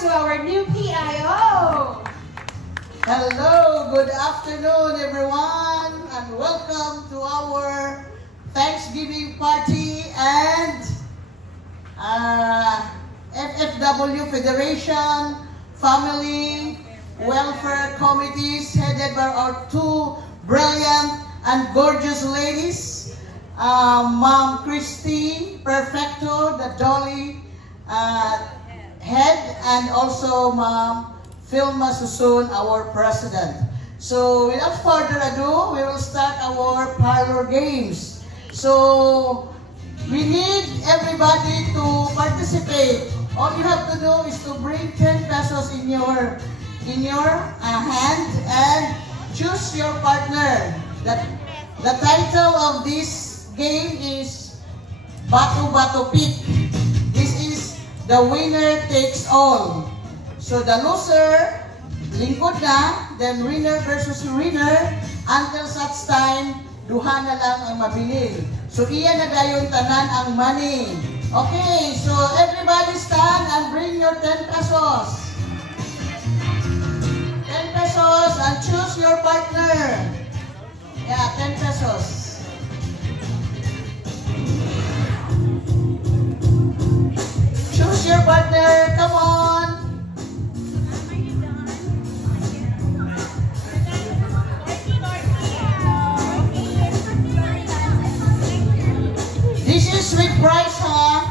to our new PIO. Hello, good afternoon everyone, and welcome to our Thanksgiving party and FFW Federation Family Welfare Committees headed by our two brilliant and gorgeous ladies, Ma'am Christy Perfecto, the Dolly head, and also Ma'am Filma Susun, our president. So without further ado, we will start our parlor games. So we need everybody to participate. All you have to do is to bring 10 pesos in your hand and choose your partner. The title of this game is Bato Bato Pick. This is the winner takes all. So the loser, lingkod na, then winner versus winner, until such time, duha na lang ang mabili. So iyan na dayon tanan ang money. Okay, so everybody stand and bring your 10 pesos. 10 pesos and choose your partner. Yeah, 10 pesos. Choose your partner, come on. This is with price, ha?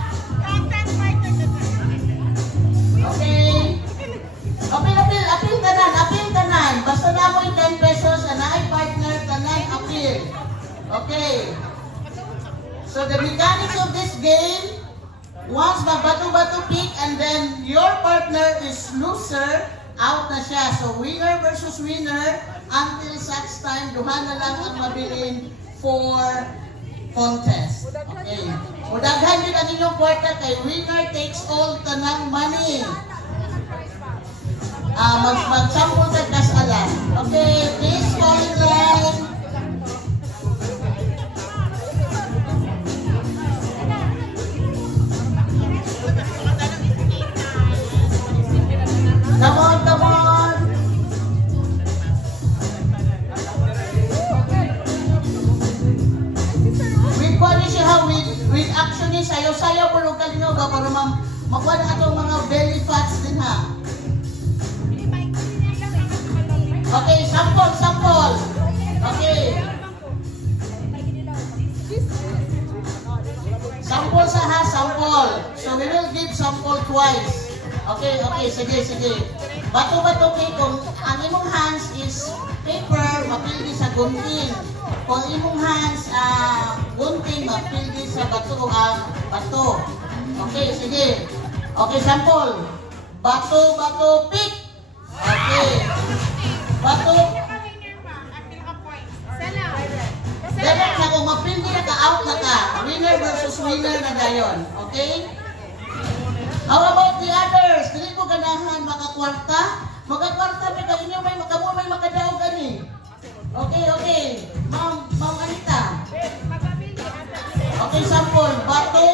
Okay. Apil tanan. Basta na mo yung 10 pesos, anay partner, tanan, apil. Okay. So the mechanics of this game, once mabato-bato pick and then your partner is loser, out na siya. So winner versus winner, until such time, duha na lang ang mabilin for contest. Okay. Mudaghan yun ang inyong kwarta kay winner takes all tanang money. Mag-sample sa kasalan. Okay, please fall in line. Come on. With action ni sayo-sayo po nung kalino ba para makuha na itong mga belly fats din, ha? Okay, sample. Okay. Sample sa ha, sample. So we will give sample twice. Okay, sige. Bato-bato kung ang imong hands is paper, mapildi sa gunting. Kung imong hands, gunting, mapildi sa bato. Okay, sige. Okay, sample. Bato, pick. Okay. Bato. Dapat na kung mapildi na ka-out na ka. Winner versus winner na dayon. Okay? How about the others? Dili ko ganahan makakwarta? Makakwarta pa kayo nyo, may makadaog gani. Okay. Ma'am Anita. Okay, sample. Bato,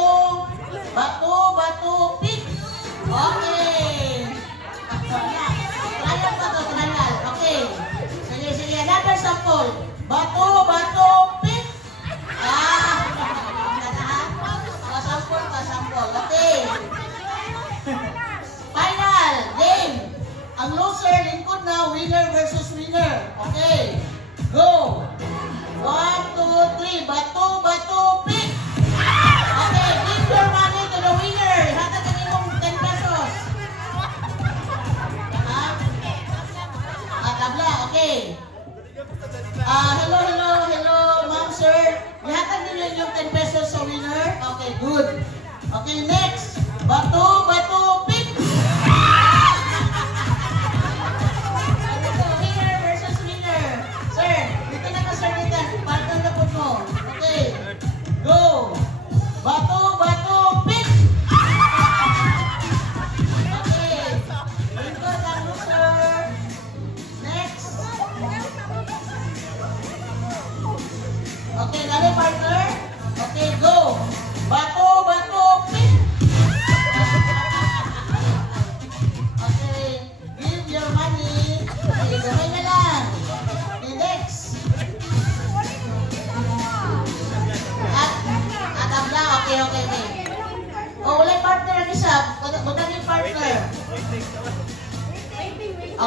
pick. Okay. Trial. Okay. Sige. Another sample. Bato, pick. Sample. Okay. Final game.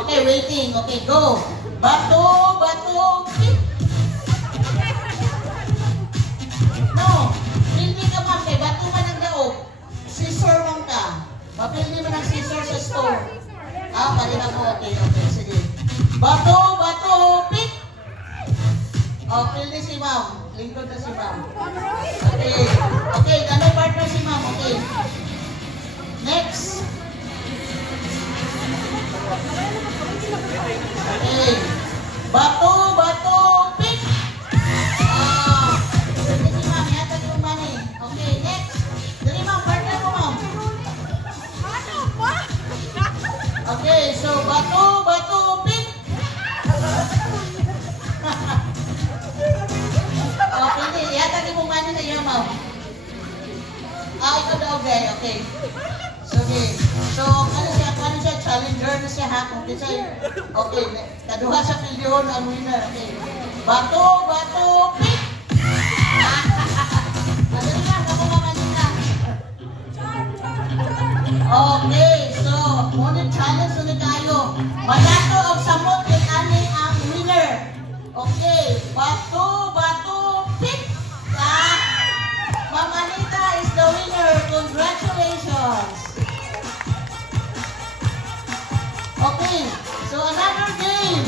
Okay, waiting. Okay, go. Bato, pick. No, hindi ka ma'am. Kay bato man ang daog. Scissor man ka. Mapili mo ng scissor sa store. Parin ako. Okay, sige. Bato, pick. Oh, pili si ma'am. Lingkod na si ma'am. Okay, ganun partner si ma'am. Okay. Next. Okay. Bato, pick. Pili si ma'am. Yata yung money. Okay, next. Dali ma'am, partner mo ma'am. Okay, so bato, pick. Okay, yata di mo money na iyo ma'am. Ito daw okay. So, ano siya, challenger na siya ha. Okay, kaduha sa milyon ang winner. Okay. Bato, pick. Madali lang, ako mamanina. Okay, so, ngunit challenge ulit tayo. Madato ang samot yung ani ang winner. Okay, bato, pick. Ma'am Anita is the winner. Congratulations. Okay, so another game.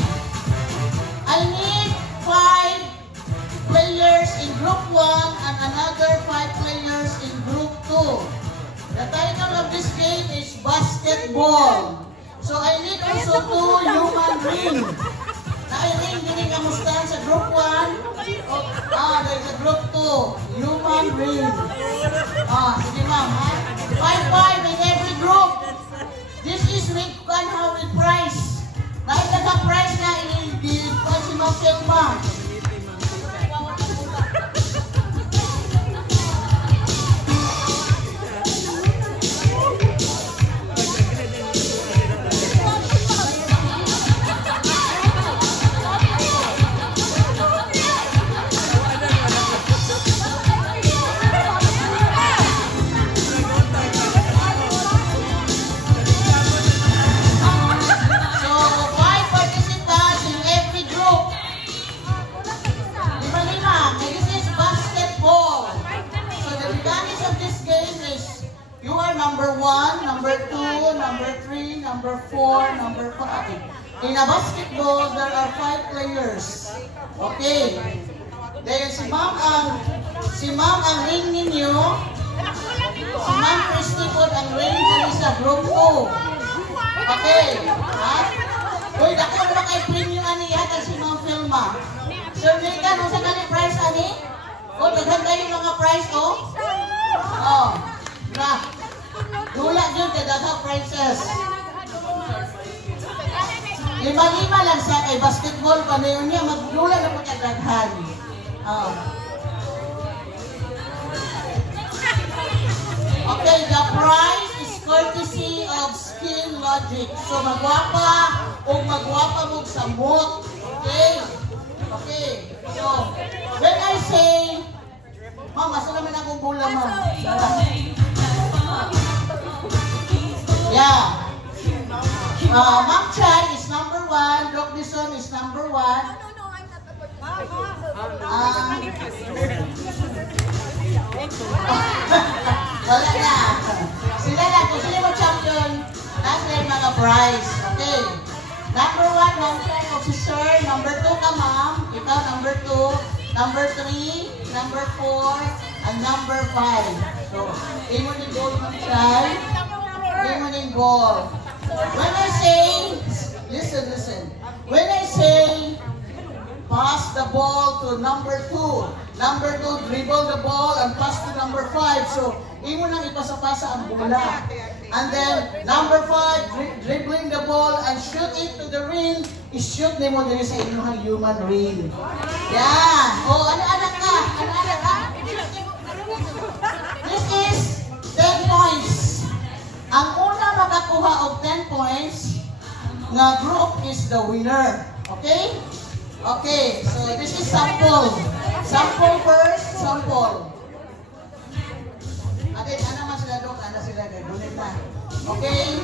I need 5 players in group 1 and another 5 players in group 2. The title of this game is basketball. So I need also 2 human ring. Nairing din kamusta sa group 1. There's a group 2. Human ring. Sige ma'am ha. 5 in every group. This is with prize. Dahil nagka-prize na i-give si Ma'am Selma. Number 1, number 2, number 3, number 4, number 5. In a basketball, there are 5 players. Okay. Dahil si ma'am ang ring ninyo. Si Ma'am Christy po ang ring ninyo sa group 2. Okay. Uy, dako naman kay premium ani yata si Ma'am Filma. Sir Nathan, ano sa kanil prize ani? Daghan tayo mga prize na. Dula yun, kadaga princess. 5 lang sa kay basketball pa na yun niya, magdula na pagkadaghan. Okay, the prize is courtesy of Skill Logic. So magwapa mo sa moot. Okay. So, when I say, ma'am, asa naman akong bula, ma'am? Yeah. Ma'am Chan is number 1. Doc Dison is number 1. Wala na. Sila lang. Kung sila mo champion, nasa yung mga prize. Okay. Number 1, Ma'am Chan, officer. Number 2 ka, ma'am. Ikaw, number 2. Number 3, number 4, and number 5. So, imo ni goal, Ma'am Chan. Winning goal. When I say, listen. When I say, pass the ball to number 2. Number 2, dribble the ball and pass to number 5. So, imo nang ipasa-pasa ang bola. And then, number 5, dribbling the ball and shoot it to the ring. I-shoot nimo din sa inyong human ring. Yan. Ano-anak ka? This is 10 points. Ang una makakuha of 10 points na group is the winner. Okay? Okay, so this is sample. Sample first, sample. Atin, ano mas sila doon? Ano sila doon? Okay?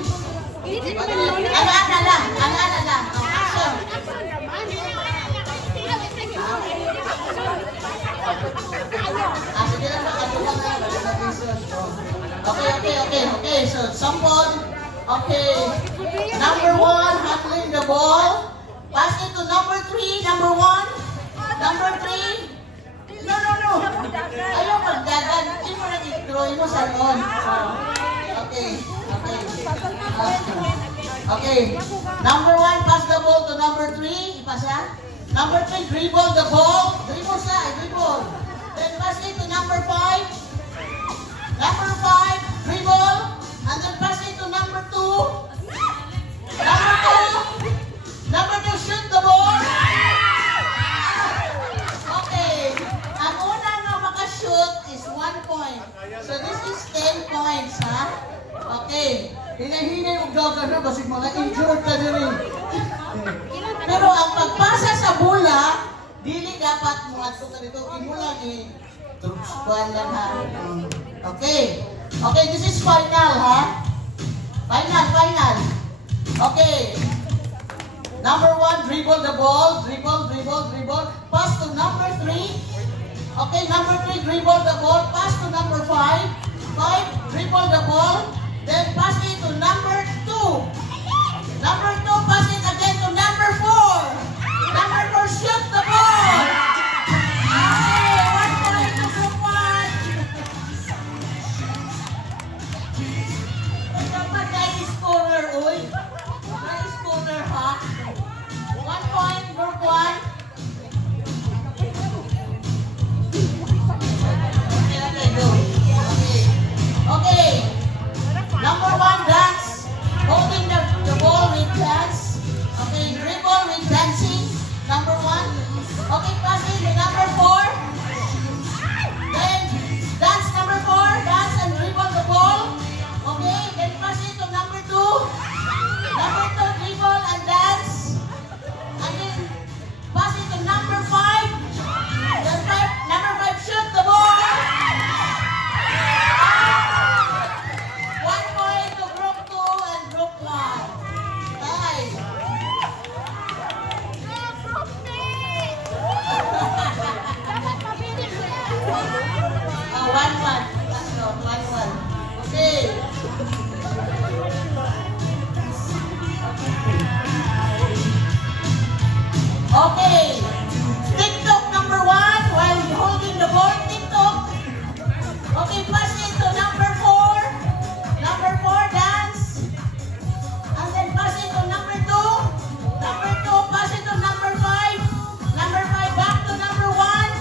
Ana lang. Action. Sige lang, makatulang na. Okay. So, someone. Okay. Number 1, handling the ball. Pass it to number 3. Number 1. Number 3. No. Ayaw magdagan. Hindi mo na i-throw mo sa lawn. Okay. Number 1, pass the ball to number 3. Ipasa. Number 3, dribble the ball. Dribble. Then pass it to number 5. Number 5, dribble. And then pass it to number 2. Number 2, shoot the ball. Okay. Ang una na makashoot is 1 point. So this is 10 points, ha? Okay. Hinahinay mo daw ka na, basig mga injured ka din eh. Pero ang pagpasa sa bola, dili dapat mo ato ka dito. Imo lang eh. Trupskuan lang ha. Okay, this is final, ha? Final. Okay. Number 1, dribble the ball. Dribble. Pass to number 3. Okay, number 3, dribble the ball. Pass to number 5. 5, dribble the ball. Then pass it to number 2. Number 2, pass it again to number 4. Number 4, shoot the ball. Okay, 1 point to group 1. Dapat dahil scorer, uy. Dahil scorer, ha? 1 point, group 1. Okay. Number 1, dance. Holding the ball with dance. Okay, dribble with dancing. Number 1. Okay, passing to number 4. Then dance number 4. Dance and dribble the ball. Okay, then pass it to number 2. Number 2, dribble and dance. And then pass it to number 5. Then number 5, shoot the ball. Okay. TikTok number 1 while holding the ball. TikTok. Okay, pass it to number 4. Number 4, dance. And then pass it to number 2. Number 2, pass it to number 5. Number 5, back to number 1.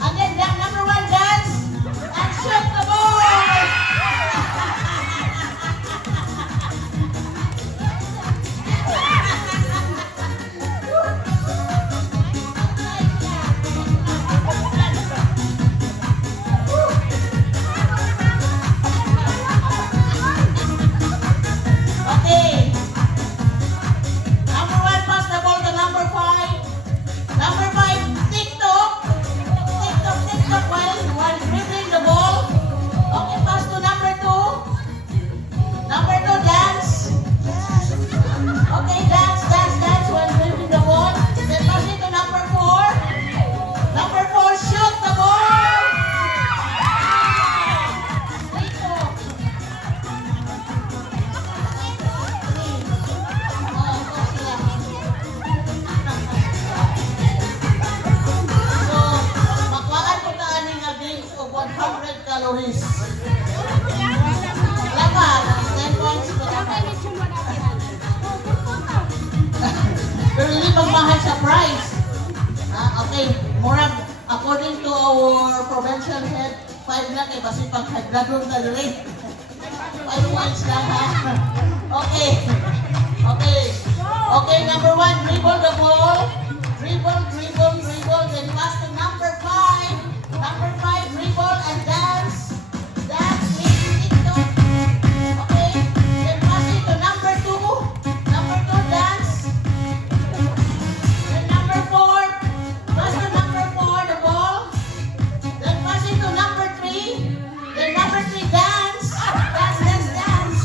And then number 1, dance. And shoot the ball. Calories. Laban, 10 points po dapat. Pero hindi magmahal sa price. Okay, murag, according to our provincial head, 5 lang eh, kasi pag-hagladong na rin. 5 points lang ha. Okay. Okay, number 1, dribble the ball. Dribble, then pass to number 5. Number 5, dribble and dance. Dance with TikTok. Okay. Then pass it to number 2. Number 2, dance. Then number 4. Pass to number 4, the ball. Then pass it to number 3. Then number 3, dance. Dance.